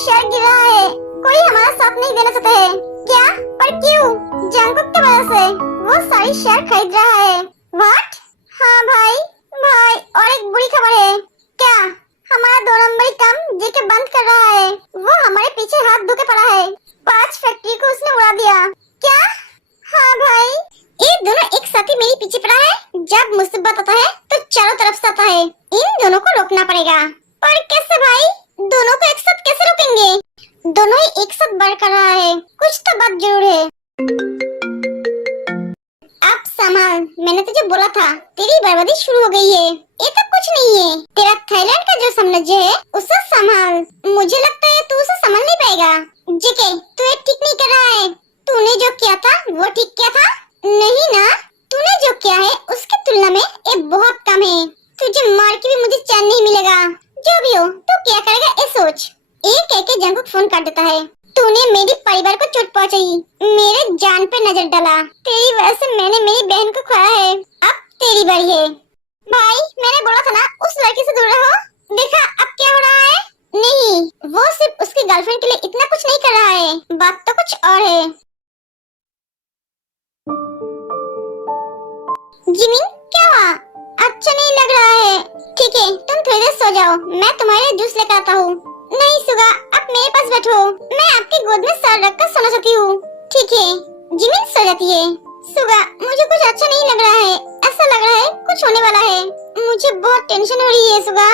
शहर गिर रहा है, कोई हमारा साथ नहीं देना चाहता है। क्या? पर क्यों? जंगकुक की वजह से वो सारी शहर खरीद रहा है। व्हाट? हाँ भाई, और एक बुरी खबर है। क्या? हमारा 2 नंबरी काम जेके बंद कर रहा है। वो हमारे पीछे हाथ धो के पड़ा है। 5 फैक्ट्री को उसने उड़ा दिया। क्या? हाँ भाई, ये दोनों एक साथ ही मेरे पीछे पड़ा है। जब मुसीबत आता है तो चारों तरफ से आता है। इन दोनों को रोकना पड़ेगा। पर कैसे भाई? दोनों को एक साथ कैसे रोकेंगे? दोनों ही एक साथ बढ़ कर रहा है, कुछ तो बात जरूर है। अब संभाल, मैंने तुझे बोला था तेरी बर्बादी शुरू हो गई है। ये तो कुछ नहीं है, तेरा थाईलैंड का जो साम्राज्य है उसे संभाल। मुझे लगता है तू उसे संभाल नहीं पाएगा। जेके, तू ये ठीक नहीं कर रहा है। तूने जो किया था वो ठीक किया था? नहीं ना, तूने जो किया है उसकी तुलना में ये बहुत कम है। तुझे मार के भी मुझे चैन नहीं मिलेगा। जो भी हो, तू क्या करेगा ये सोच। एक कह के जंगकुक फोन काट देता है। तूने मेरे परिवार को चोट पहुंचाई, मेरे जान पे नजर डाला। तेरी वजह से मैंने मेरी बहन को खोया है। अब तेरी बारी है। भाई, मैंने बोला था ना उस लड़की से दूर रहो। देखा अब क्या हो रहा है? नहीं, वो सिर्फ उसकी गर्लफ्रेंड के लिए इतना कुछ नहीं कर रहा है, बात तो कुछ और है। जिमिन, क्या हुआ? अच्छा नहीं लग रहा है। ठीक है, तुम थोड़ी देर सो जाओ, मैं तुम्हारे लिए जूस लेकर आता हूँ। नहीं सुगा, आप मेरे पास बैठो, मैं आपकी गोद में सर रख कर सोना चाहती हूँ। ठीक है। जिमिन सो जाती है। सुगा, मुझे कुछ अच्छा नहीं लग रहा है। ऐसा लग रहा है कुछ होने वाला है। मुझे बहुत टेंशन हो रही है सुगा।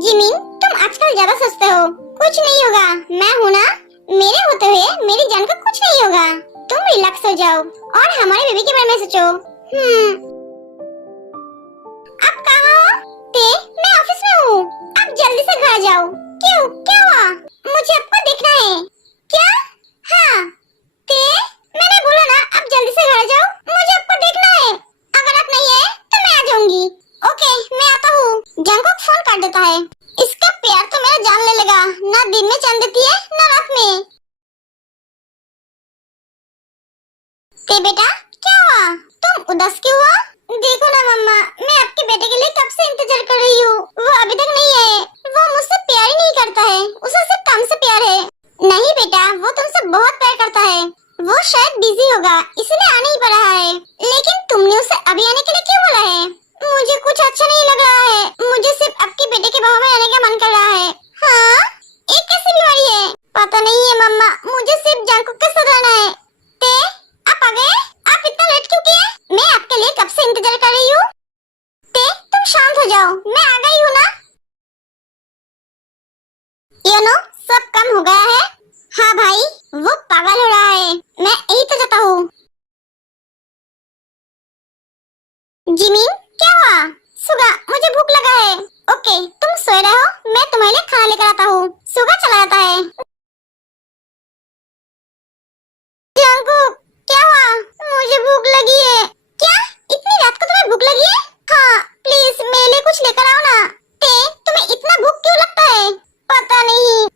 जिमिन, तुम आजकल ज्यादा सोचते हो। कुछ नहीं होगा, मैं हूँ ना। मेरे होते हुए मेरी जान को कुछ नहीं होगा। तुम रिलैक्स हो जाओ और हमारे बेबी के बारे में सोचो। आप कहाँ हो? मैं ऑफिस में हूँ। आप जल्दी से घर जाओ। क्यों, क्या हुआ? मुझे आपको देखना है। क्या? हाँ। मैंने बोला ना, आप जल्दी से घर जाओ, मुझे आपको देखना है। अगर आप नहीं है तो मैं आ जाऊंगी। ओके, मैं आता हूँ। जंगकुक फोन काट देता है। इसका प्यार तो मेरा जान ले लेगा। ना दिन में चैन देती है ना रात में। बेटा, क्या हुआ? तुम उदास क्यों हो? देखो ना मम्मा, मैं आपके बेटे के लिए कब से इंतजार कर रही हूँ। वो अभी तक नहीं आए। वो मुझसे प्यार ही नहीं करता है, उसे सिर्फ काम से प्यार है। नहीं बेटा, वो तुमसे बहुत प्यार करता है। वो शायद बिजी होगा, इसलिए आ नहीं पा रहा है। लेकिन तुमने उसे अभी आने के लिए क्यों बोला है? मुझे कुछ अच्छा नहीं लग रहा है। मुझे सिर्फ आपके बेटे के बाहों में आने का मन कर रहा है। हाँ? ये कैसी बीमारी है? पता नहीं है मम्मा, मुझे सिर्फ जंगकुक के साथ रहना है। आप आ गए? आप इतना लेट क्यों किए? मैं आपके लिए कब से इंतजार कर रही हूँ। तुम शांत हो जाओ, मैं आ गई हूँ ना। सब कम हो गया है। हाँ भाई, वो पागल हो रहा है, मैं यही तो चाहता हूँ। जिमिन, क्या हुआ? सुगा, मुझे भूख लगा है। ओके, तुम सोए रहो, मैं तुम्हारे लिए खाना लेकर आता हूँ। सुगा चला जाता है। जंगकुक, क्या हुआ? मुझे भूख लगी है। क्या? इतनी रात को तुम्हें भूख लगी है? हाँ, प्लीज मेरे लिए कुछ लेकर आओ ना। तुम्हें इतना भूख क्यों लगता है? पता नहीं।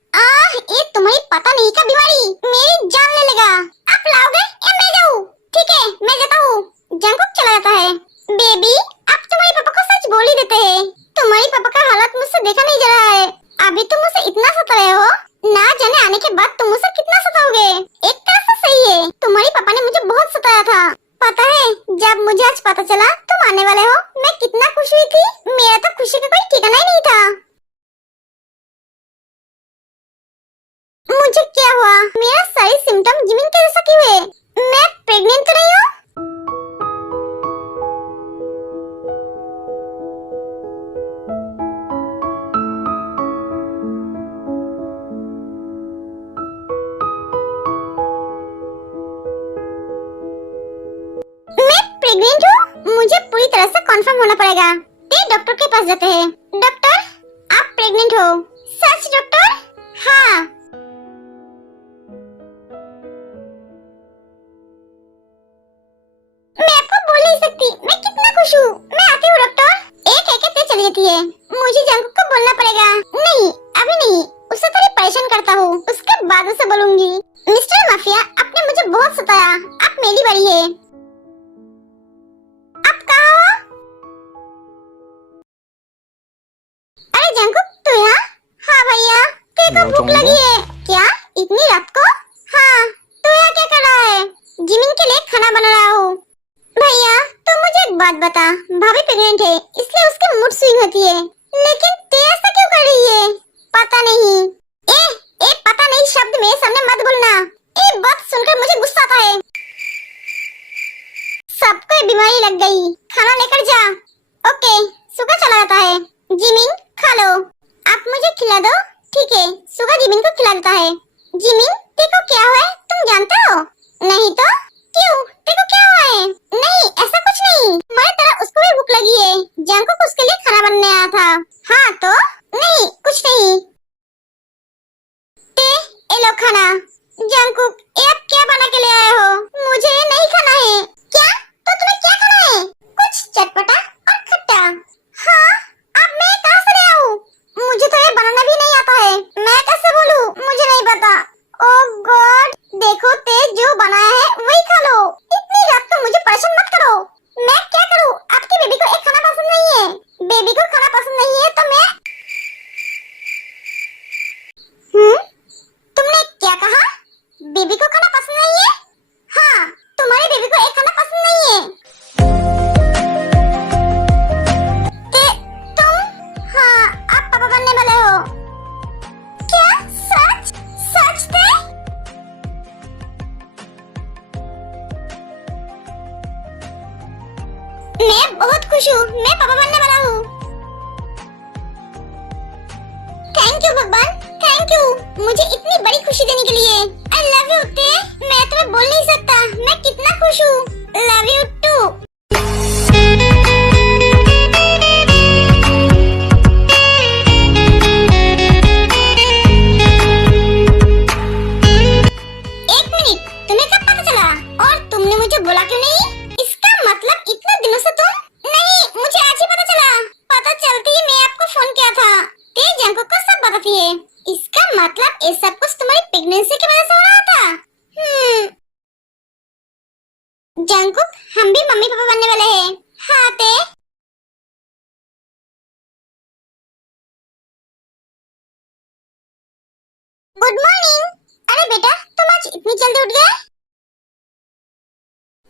ये तुम्हारी पता नहीं का बीमारी मेरी जान ले लेगा। आप लाओगे या मैं जाऊँ? ठीक है, मैं जाता हूँ। जंगकुक चला जाता है। बेबी, आप तुम्हारे पापा को सच बोल ही देते हैं। तुम्हारी पापा का हालत मुझसे देखा नहीं जा रहा है। अभी तुम मुझे इतना सता रहे हो, ना जाने आने के बाद तुम मुझे कितना सताओगे। एक तरह से सही है, तुम्हारे पापा ने मुझे बहुत सताया था। पता है, जब मुझे आज पता चला तुम आने वाले हो, मैं कितना खुश हुई थी। मेरा तो खुशी का कोई ठिकाना ही नहीं था। मुझे क्या हुआ? मेरा सारी सिम्टम जिमिन के जैसा क्यों है? मैं प्रेग्नेंट तो नहीं हूँ? मैं प्रेग्नेंट हूँ? मुझे पूरी तरह से कंफर्म होना पड़ेगा। डॉक्टर के पास जाते हैं। डॉक्टर, आप प्रेग्नेंट हो? सच डॉक्टर? हाँ। मैं आपको बोल नहीं सकती मैं कितना खुश हूँ। मैं आती हूँ डॉक्टर। एक एक ते चली जाती है। मुझे जंगकुक को बोलना पड़ेगा। नहीं, अभी नहीं, उसे थोड़ी परेशान करता हूँ, उसके बाद उसे बोलूंगी। मिस्टर माफिया, आपने मुझे बहुत सताया, अब मेरी बारी है। आप कहाँ हो? अरे जंगकुक, तू यहाँ? हाँ भैया, तेरे को भूख लगी है। होती है, लेकिन ते ऐसा क्यों कर रही है? पता नहीं। ए पता नहीं शब्द मेरे सामने मत बोलना। ये बात सुनकर मुझे गुस्सा आता है। सबको बीमारी लग गई। खाना लेकर जा। ओके, सुगा चला जाता है। जिमिन खा लो। आप मुझे खिला दो। ठीक है, सुगा जिमिन को खिला देता है। जिमिन, तेको क्या हुआ है? तुम जानते हो? नहीं तो क्यों? तेको क्या हुआ है? नहीं, ऐसा कुछ नहीं। मेरी तरह उसको भी भूख लगी है। जंकुक उसके लिए खाना बनने आया था। हाँ तो? नहीं, कुछ नहीं। ते, ये लो खाना। जंकुक, ये आप क्या बना के ले आए हो? मुझे ये नहीं खाना है। क्या? तो तुम्हें क्या खाना है? कुछ चटपटा और खट्टा। हाँ, अब मैं कहाँ से ले आऊँ? मुझे तो ये बनाना भी नहीं आता है। मैं कैसे बोलूँ? मुझे नहीं पता। ओह गॉड, देखो ते जो बनाया है वही खा लो। इतनी रात को मुझे परेशान मत करो। मैं क्या करूँ? आपकी बेबी को एक खाना पसंद नहीं है। बेबी को खाना पसंद नहीं है तो मैं तुमने क्या कहा? बेबी को खाना पसंद नहीं है? हाँ, तुम्हारी बेबी को एक खाना पसंद नहीं है। तुम? हाँ, आप पापा बनने वाले हो। क्या? सच? सच थे? मैं बहुत खुश हूँ। मैं पापा बनने वाला हूँ। थैंक यू भगवान, थैंक यू मुझे इतनी बड़ी खुशी देने के लिए। आई लव यू ते। मैं तुम्हें बोल नहीं सकता मैं कितना खुश हूँ। Love you too. एक मिनट, तुम्हें कब पता चला? और तुमने मुझे बोला क्यों नहीं? इसका मतलब इतने दिनों से तुम? नहीं, मुझे आज ही पता चला। पता चलती ही मैं आपको फोन किया था। ते जंकुक को सब बताती है। इसका मतलब ये सब कुछ तुम्हारी प्रेगनेंसी की वजह से हो रहा था। जंकुक, हम भी मम्मी पापा बनने वाले हैं। हाँ ते। Good morning. अरे बेटा, तुम आज इतनी जल्दी उठ गए?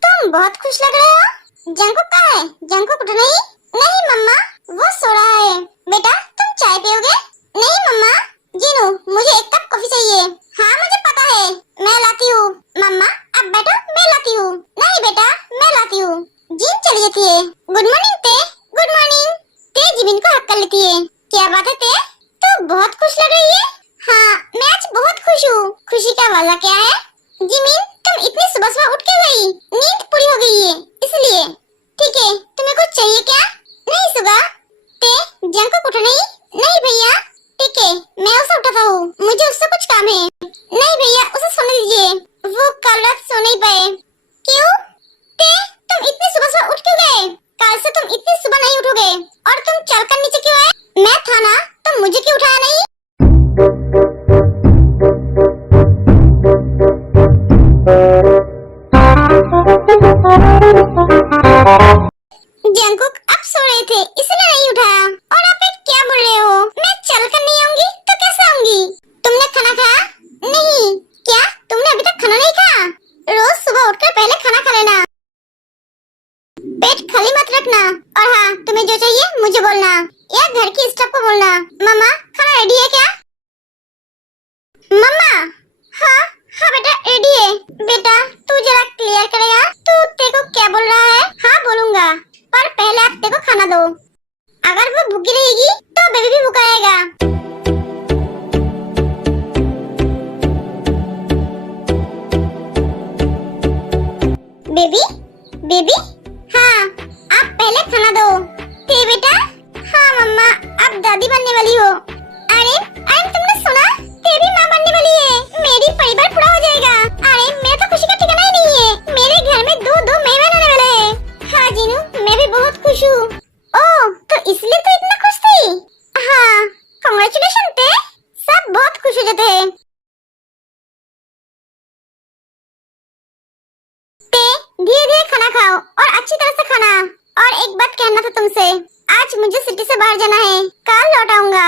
तुम बहुत खुश लग रहे हो। जंकुक कहाँ है? जंकुक उठ नहीं? नहीं मम्मा, वो सो रहा है। बेटा, तुम चाय पियोगे? नहीं मम्मा। जीनू, मुझे एक कप कॉफी चाहिए। हाँ मुझे पता है, मैं लाती हूँ। मम्मा अब बैठो, मैं लाती हूँ। नहीं बेटा, मैं लाती हूँ। जीन चली जाती है। गुड मॉर्निंग ते। Good morning. ते जिमिन को हक कर लेती है। क्या बात है ते? तू बहुत खुश लग रही है। हाँ, मैं आज बहुत खुश हूँ। खुशी का वजह क्या है? जिमिन, तुम इतनी सुबह सुबह उठ क्यों गई? नींद पूरी हो गई है इसलिए। ठीक है, तुम्हें कुछ चाहिए क्या? नहीं सुगा। ते जंकुक उठ नहीं? नहीं भैया। ठीक है, मैं उसे उठाता हूँ। मुझे उससे कुछ काम है। नहीं भैया, उसे सोने दीजिए। वो कल रात सो नहीं पाए। क्यों? ते, तुम इतनी सुबह सुबह उठ क्यों गए? कल से तुम इतनी सुबह नहीं उठोगे। और तुम चलकर नीचे क्यों आए? मैं था ना, तुम मुझे क्यों उठाया नहीं? जंकुक अब सो रहे थे इसलिए नहीं उठाया। और आप क्या बोल रहे हो? मैं चलकर नहीं आऊंगी तो कैसे आऊंगी? तुमने खाना खाया? नहीं। क्या तुमने अभी तक खाना नहीं खाया? रोज सुबह उठकर पहले खाना खा लेना। पेट खाली मत रखना। और हाँ, तुम्हें जो चाहिए मुझे बोलना या घर की स्टाफ को बोलना। मम्मा, खाना रेडी है क्या? मम्मा। हाँ हाँ बेटा, रेडी है। बेटा तू जरा क्लियर करेगा? तू तेको क्या बोल रहा है? हाँ बोलूंगा, पर पहले आप तेको खाना दो। अगर वो भूखी रहेगी तो बेबी भी भूखा रहेगा। बेबी, बेबी, हाँ आप पहले खाना दो। ते बेटा। हाँ मम्मा, आप दादी बनने वाली हो। अरे अरे तुमने सुना? ते भी माँ बनने वाली है। मेरी परिवार पूरा हो जाएगा। अरे मेरा तो खुशी का ठिकाना ही नहीं है। मेरे घर में दो दो मेहमान आने वाले हैं। हाँ जीनू, मैं भी बहुत खुश हूँ। ओह, तो इसलिए तो इतना खुश थी? हाँ, कांग्रेचुलेशन ते। सब बहुत खुश हो जाते हैं। ते, धीरे धीरे खाना खाओ और अच्छी तरह से खाना। और एक बात कहना था तुमसे, आज मुझे सिटी से बाहर जाना है। कल लौट आऊंगा।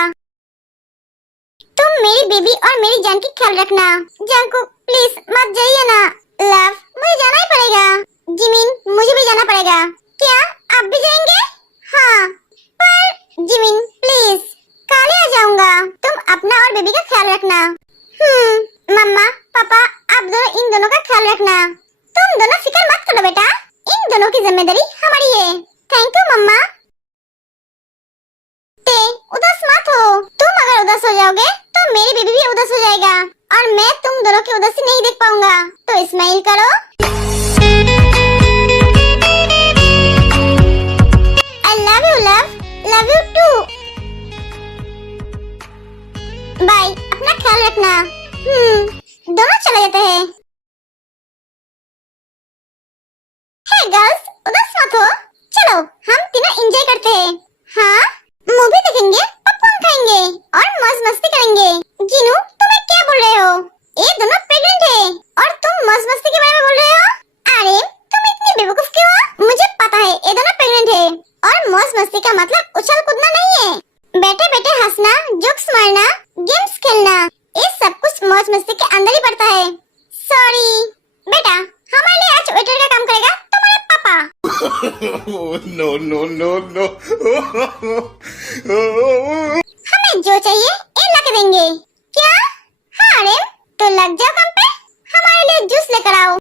तुम मेरी बेबी और मेरी जान की ख्याल रखना। जंकुक प्लीज मत जाइए ना। लव, मुझे जाना ही पड़ेगा। जिमिन, मुझे भी जाना पड़ेगा। क्या आप भी जाएंगे? हाँ, पर जिमिन प्लीज, काले आ जाऊंगा। तुम अपना और बेबी का ख्याल रखना। मम्मा पापा, आप दोनों इन दोनों का ख्याल रखना। तुम दोनों फिक्र मत करो बेटा, इन दोनों की जिम्मेदारी हमारी है। थैंक यू मम्मा। ते उदास मत हो, तुम अगर उदास हो जाओगे तो मेरी बेबी भी उदास हो जाएगा और मैं तुम दोनों की उदासी नहीं देख पाऊंगा। तो स्माइल करो। I love you love you too. Bye, अपना ख्याल रखना। दोनों चले जाते हैं। हे गर्ल्स, उदास मत हो, चलो हम तीनों एंजॉय करते हैं। हाँ, मूवी देखेंगे, पॉपकॉर्न खाएंगे और मौज मस्ती करेंगे। जीनू, तुम क्या बोल रहे हो? ये दोनों प्रेग्नेंट है और तुम मौज मस्ती के बारे में बोल रहे हो? अरे तुम इतनी बेवकूफ क्यों हो? मुझे पता है ये दोनों प्रेग्नेंट है और मौज मस्ती का मतलब उछल कूदना नहीं है। बैठे बैठे हंसना, जोक्स मारना, गेम्स खेलना, ये सब कुछ मौज मस्ती के अंदर ही पड़ता है। सॉरी बेटा, हमारे लिए आज वेटर का काम करेगा तुम्हारे पापा। No, no, no, no. हमें जो चाहिए ये ला के देंगे। क्या? हाँ अरे, तो लग जाओ काम पे, हमारे लिए जूस लेकर आओ।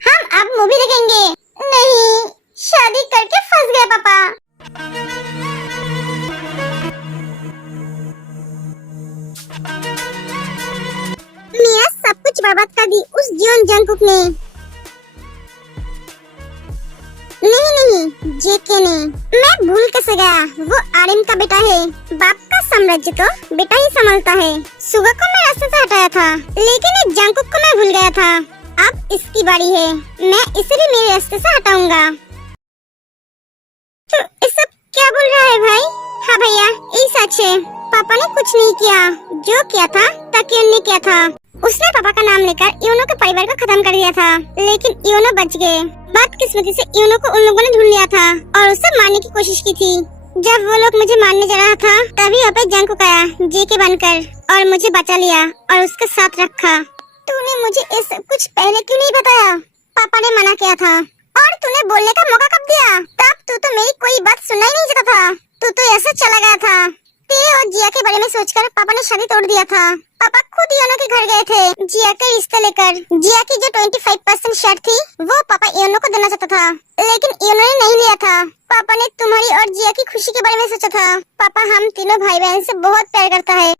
हम अब मूवी देखेंगे। नहीं, शादी करके फंस गए पापा। मिया सब कुछ बर्बाद कर दी उस जियोन जंगकुक ने। नहीं, जेके ने। मैं भूल कैसे गया, वो आर्यन का बेटा है। बाप का साम्राज्य तो बेटा ही संभालता है। सुगा को मैं रास्ते से हटाया था, लेकिन ये जंगकुक को मैं भूल गया था। अब इसकी बारी है, मैं इसे भी मेरे रास्ते से हटाऊंगा। तो ये सब क्या बोल रहा है भाई? हाँ भैया, यही सच है। पापा ने कुछ नहीं किया, जो किया था ताकियोन ने किया था। उसने पापा का नाम लेकर योनो के परिवार को खत्म कर दिया था, लेकिन योनो बच गए। बदकिस्मती से योनो को उन लोगों ने ढूंढ लिया था और उसे मारने की कोशिश की थी। जब वो लोग मुझे मारने जा रहा था, तभी वहाँ पे जंगकुक आया जेके बनकर और मुझे बचा लिया और उसके साथ रखा। तूने मुझे ये सब कुछ पहले क्यों नहीं बताया? पापा ने मना किया था। और तूने बोलने का मौका कब दिया? तब तू तो मेरी कोई बात सुनना ही नहीं चाहता था। तू तो ऐसे चला गया था। तेरे और जिया के बारे में सोचकर पापा ने शादी तोड़ दिया था। पापा खुद योनो के घर गए थे जिया का रिश्ता लेकर। जिया की जो 25% शेयर थी वो पापा योनो को देना चाहता था, लेकिन योनो ने नहीं लिया था। पापा ने तुम्हारी और जिया की खुशी के बारे में सोचा था। पापा हम तीनों भाई बहन से बहुत प्यार करता है।